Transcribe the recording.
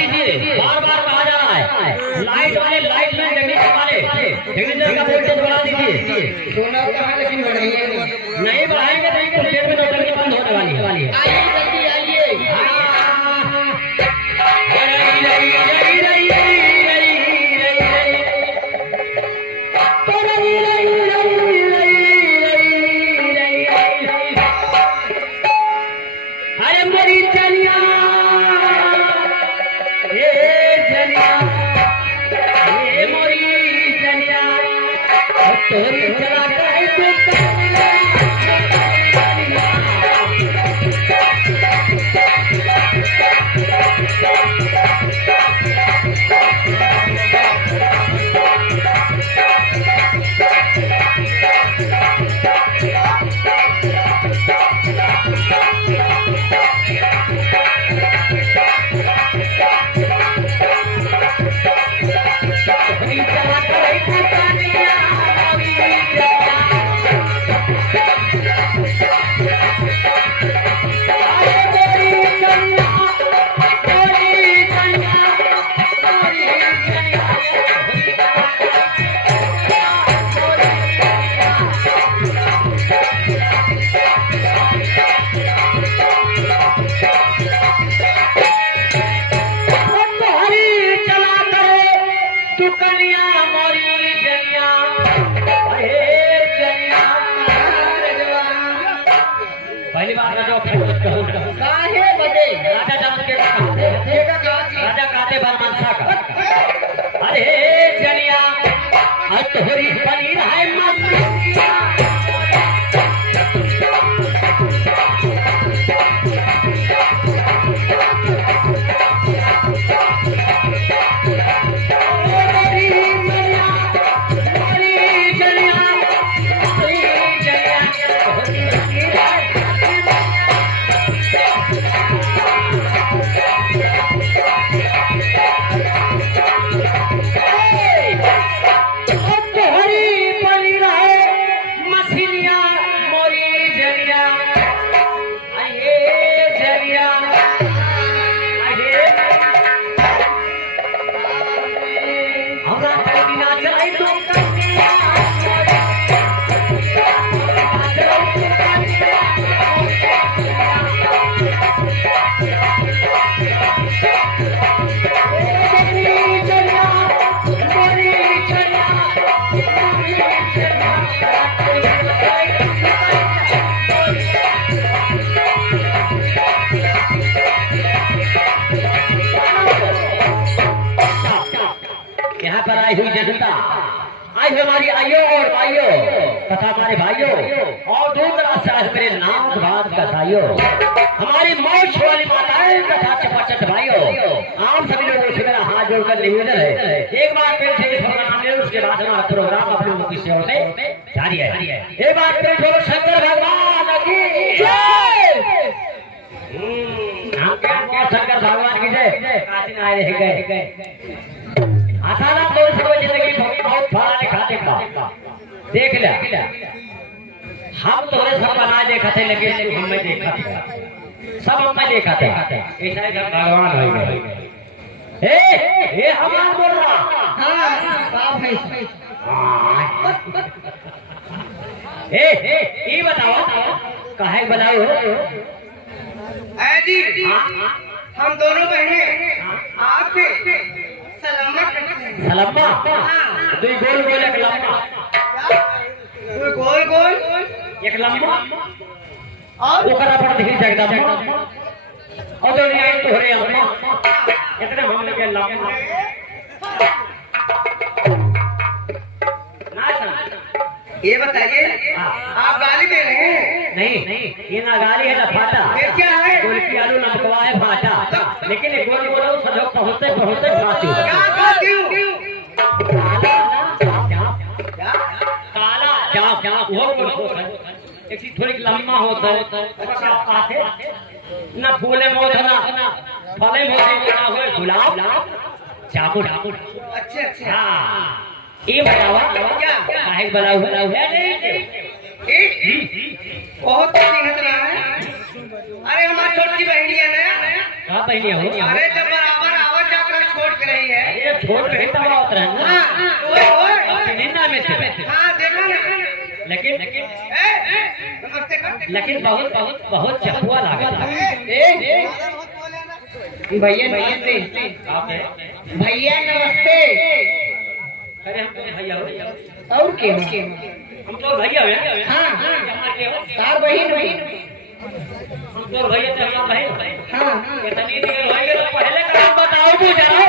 दीजिए, बार-बार कहा जा रहा है। लाइट वाले लाइट में टेक्नीशियन वाले टेक्नीशियन का वोल्टेज बढ़ा दीजिए। सोना कहाँ लेकिन बढ़ाइए नहीं बढ़ाएंगे नहीं कुछ देर में नौटंकी बंद होने वाली है। आइए जल्दी आइए। अरे मेरी जनिया ये जनिया ये मोरी जनिया तोरी चला कर पहली बार ना जो काहे बदे राजा जान के राजा काते बरमंसा का अरे जनिया तोहरी बनी रहे मसिया यहाँ पर आई हुई जनता आई हमारी आइयो और भाइयों तथा हमारे भाइयों और दूर दराज से मेरे नाम बाद का भाइयों हमारी मौज वाली माताएं तथा चपाचट भाइयों आप सभी लोगों से मेरा हाथ जोड़कर निवेदन है एक बार फिर से इस प्रोग्राम में उसके बाद हमारा प्रोग्राम आप लोगों की सेवा से जारी है। एक बार फिर बोलो शंकर भगवान की जय। हम क्या शंकर भगवान की जय काशी आए रह गए आसाना तो सब जिंदगी बहुत फला खाते का देख लिया हम तोरे सब बना देखा थे लेकिन तू हमें देखा था सब हमें देखा था ऐसा ही भगवान हो गए ए हमारा बोल रहा हाँ बाप है ये बताओ काहे बनाओ जी हम दोनों बहने आपसे सलम्मा दो गोल गोल एक लम्बा गोल गोल एक लम्बा और ओकरा पर दिखी जगदम्बा और दो नहीं तो रे अम्मा इतने हम लोग के लम्बा ना सुन ये बताइए आप गाली दे रहे हैं? नहीं ये ना गाली है ना फाटा ये क्या है? गोल की आलू नमकवा है फाटा लेकिन ये गोल गोल सजो पहुंचते पहुंचते फाटू क्या खाती हूँ? काला क्या वो एक चीज थोड़ी लंबा होता है ना फूले में होता ना फले में होते ना हो गुलाब चाकू ढाकू अच्छा हाँ ये बतावा क्या काहे बनाऊ है बहुत मेहनत रहा है। अरे हमारी छोटी बहनी है ना कहाँ पहनी हो अरे जब बराबर आवाज छोड़ के रही है। ये छोड़ के तवा उतरा ना हाँ, ओए। अपनी निंदा में थे हाँ, देखा ना। लेकिन नमस्ते कर। लेकिन बहुत बहुत बहुत चकुआ लागत भैया नमस्ते। भैया नमस्ते। अरे हम तो भैया हो और के हम तो भैया हो हाँ हमारे के हो तार बहिन बहिन हम तो भैया तो हम बहन हाँ कितनी देर हो गई तो पहले का नाम बताओ तू जरा